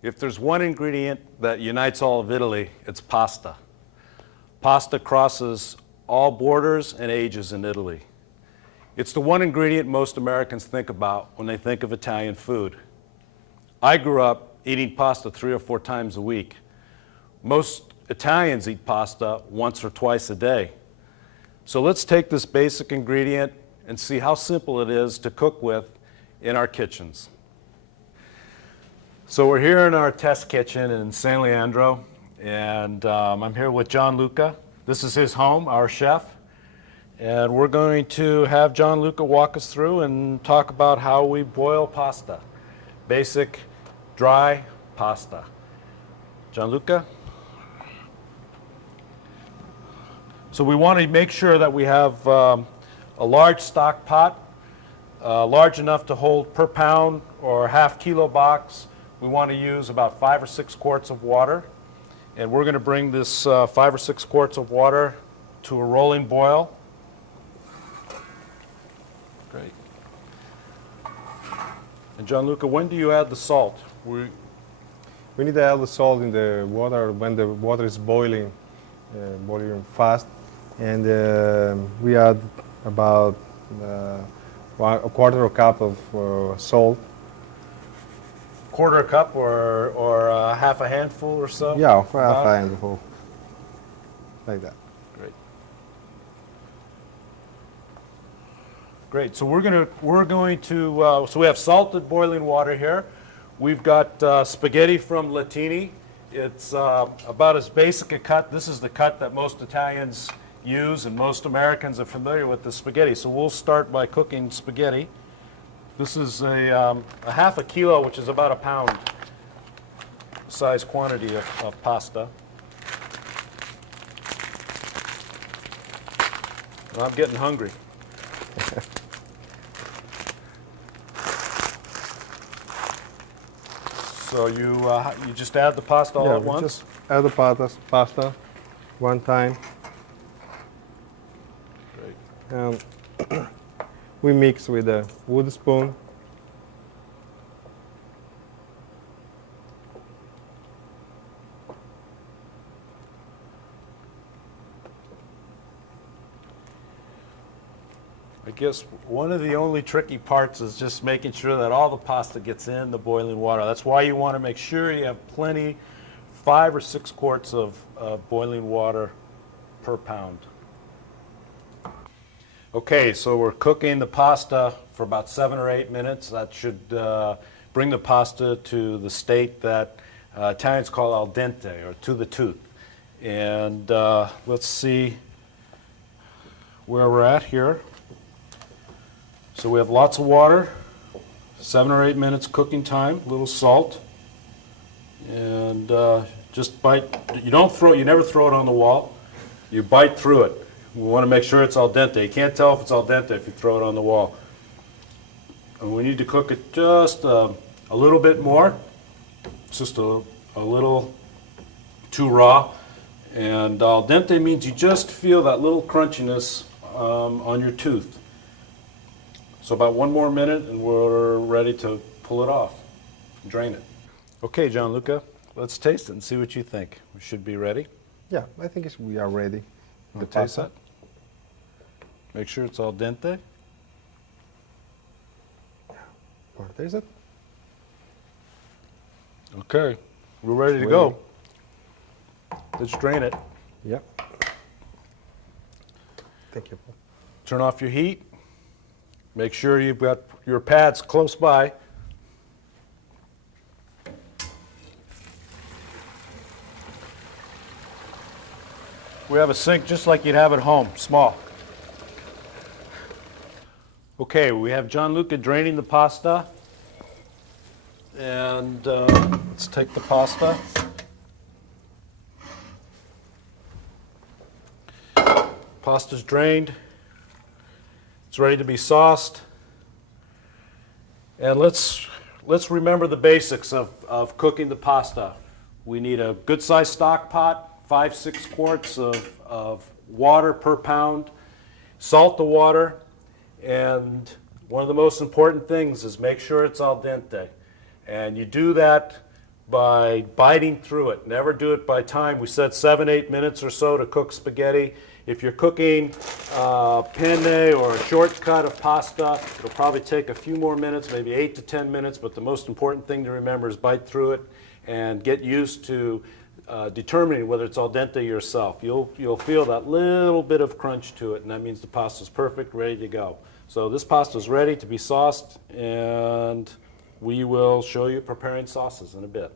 If there's one ingredient that unites all of Italy, it's pasta. Pasta crosses all borders and ages in Italy. It's the one ingredient most Americans think about when they think of Italian food. I grew up eating pasta 3 or 4 times a week. Most Italians eat pasta once or twice a day. So let's take this basic ingredient and see how simple it is to cook with in our kitchens. So we're here in our test kitchen in San Leandro, and I'm here with Gianluca. This is his home, our chef, and we're going to have Gianluca walk us through and talk about how we boil pasta. Basic, dry pasta. Gianluca? So we want to make sure that we have a large stock pot, large enough to hold per pound or half kilo box. We want to use about 5 or 6 quarts of water, and we're going to bring this 5 or 6 quarts of water to a rolling boil. Great. And Gianluca, when do you add the salt? We need to add the salt in the water when the water is boiling fast, and we add about a quarter of a cup of salt. Quarter cup or half a handful or so? Yeah, for half a handful, like that. Great. Great. So we're going to so we have salted boiling water here. We've got spaghetti from Latini. It's about as basic a cut. This is the cut that most Italians use, and most Americans are familiar with the spaghetti. So we'll start by cooking spaghetti. This is a half a kilo, which is about a pound size quantity of pasta. And I'm getting hungry. So you just add the pasta all at once? Just add the pasta one time. Great. We mix with a wood spoon. I guess one of the only tricky parts is just making sure that all the pasta gets in the boiling water. That's why you want to make sure you have plenty, 5 or 6 quarts of boiling water per pound. Okay, so we're cooking the pasta for about 7 or 8 minutes. That should bring the pasta to the state that Italians call al dente, or to the tooth. And let's see where we're at here. So we have lots of water, 7 or 8 minutes cooking time, a little salt, and just bite. You never throw it on the wall. You bite through it. We want to make sure it's al dente. You can't tell if it's al dente if you throw it on the wall. And we need to cook it just a little bit more. It's just a little too raw. And al dente means you just feel that little crunchiness on your tooth. So about 1 more minute and we're ready to pull it off, drain it. Okay, Gianluca, let's taste it and see what you think. We should be ready. Yeah, I think we are ready. The taste it. Make sure it's al dente. Want to taste it? Okay, we're ready to go. Let's drain it. Yeah. Thank you. Turn off your heat. Make sure you've got your pads close by. We have a sink just like you'd have at home, small. Okay, we have Gianluca draining the pasta. And let's take the pasta. Pasta's drained. It's ready to be sauced. And let's remember the basics of cooking the pasta. We need a good-sized stock pot, 5, 6 quarts of water per pound. Salt the water, and one of the most important things is make sure it's al dente. And you do that by biting through it. Never do it by time. We said 7-8 minutes or so to cook spaghetti. If you're cooking penne or a shortcut of pasta, it'll probably take a few more minutes, maybe 8 to 10 minutes, but the most important thing to remember is bite through it and get used to determining whether it's al dente yourself. You'll feel that little bit of crunch to it, and that means the pasta's perfect, ready to go. So this pasta is ready to be sauced, and we will show you preparing sauces in a bit.